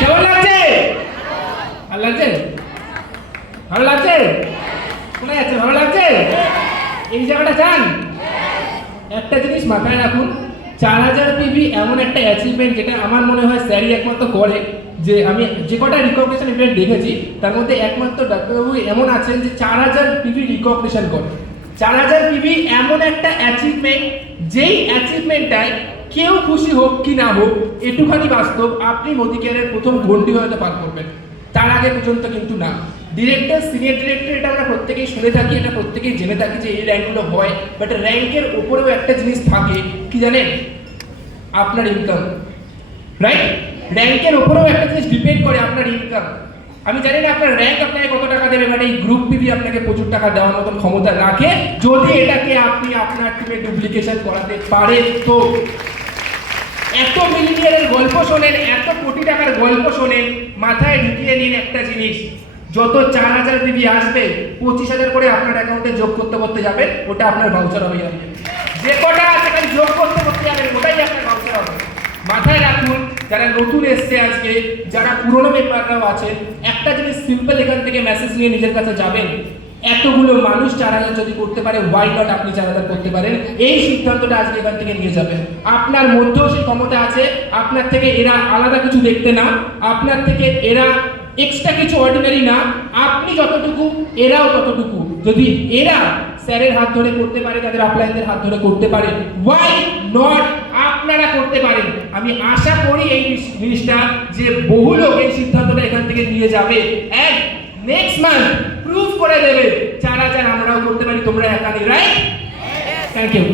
কেমন লাগছে? ভালো লাগছে? ভালো লাগছে? শোনা যাচ্ছে ভালো লাগছে? এই জায়গাটা চান? একটা জিনিস মাথায় রাখুন, 4000 পিভি এমন একটা অ্যাচিভমেন্ট যেটা আমার মনে হয় স্যারই একমাত্র করে। যে আমি যে কটা রিকগনিশন ইভেন্ট দেখেছি তার মধ্যে একমাত্র ডাক্তারবাবু এমন আছেন যে 4000 পিভি রিকগনিশন করে। 4000 পিভি এমন একটা অ্যাচিভমেন্ট, যেই অ্যাচিভমেন্টটায় কেউ খুশি হোক কি না হোক, একটুখানি বাস্তব, আপনি মোদি কেয়ারের প্রথম ঘন্টি হয়তো পার করবেন, তার আগে পর্যন্ত কিন্তু না। ডিরেক্টর, সিনিয়র ডিরেক্টর, এটা আমরা প্রত্যেকেই শুনে থাকি, এটা প্রত্যেকেই জেনে থাকি যে এই র্যাঙ্কগুলো হয়, বাট র্যাঙ্কের উপরেও একটা জিনিস থাকে, কি জানেন? আপনার ইনকাম, রাইট? র্যাঙ্কের উপরেও একটা জিনিস ডিপেন্ড করে, আপনার ইনকাম। আমি জানি না আপনার র্যাঙ্ক আপনাকে কত টাকা দেবে, মানে এই গ্রুপ পিভি আপনাকে প্রচুর টাকা দেওয়ার মতন ক্ষমতা রাখে, যদি এটাকে আপনি আপনার টিমে ডুপ্লিকেশন করাতে পারেন। তো এত মিলিয়নের গল্প শোনেন, এত কোটি টাকার গল্প শোনেন, মাথায় ঢুকিয়ে নিন একটা জিনিস, যত 4000 পিভি আসবে 25,000 করে আপনার অ্যাকাউন্টে যোগ করতে করতে যাবেন, ওটা আপনার ভাউচার হয়ে যাবে। যে কটা আছে খালি যোগ করতে করতে যাবেন, ওটাই আপনার ভাউচার হবে। মাথায় রাখুন, যারা নতুন এসছে আজকে, যারা পুরনো মেম্বাররাও আছেন, একটা জিনিস সিম্পল এখান থেকে মেসেজ নিয়ে নিজের কাছে যাবেন, এতগুলো মানুষ 4000 যদি করতে পারে, ওয়াই নট আপনি 4000 করতে পারেন। এই সিদ্ধান্তটা আজকে এখান থেকে নিয়ে যাবেন। আপনার মধ্যেও সেই ক্ষমতা আছে, আপনার থেকে এরা আলাদা কিছু দেখতে না, আপনার থেকে এরা এক্সট্রা কিছু অর্ডিনারি না, আপনি যতটুকু এরাও ততটুকু। যদি এরা স্যারের হাত ধরে করতে পারে, তাদের আপলাইনদের হাত ধরে করতে পারে, ওয়াই নট আপনারা করতে পারেন। আমি আশা করি এই জিনিসটা যে বহু লোক এই সিদ্ধান্তটা এখান থেকে নিয়ে যাবে, এন্ড নেক্সট মান্থ প্রুভ করে দেবে 4000 আমরাও করতে পারি, তোমরা একা নেই, রাইট? Thank you.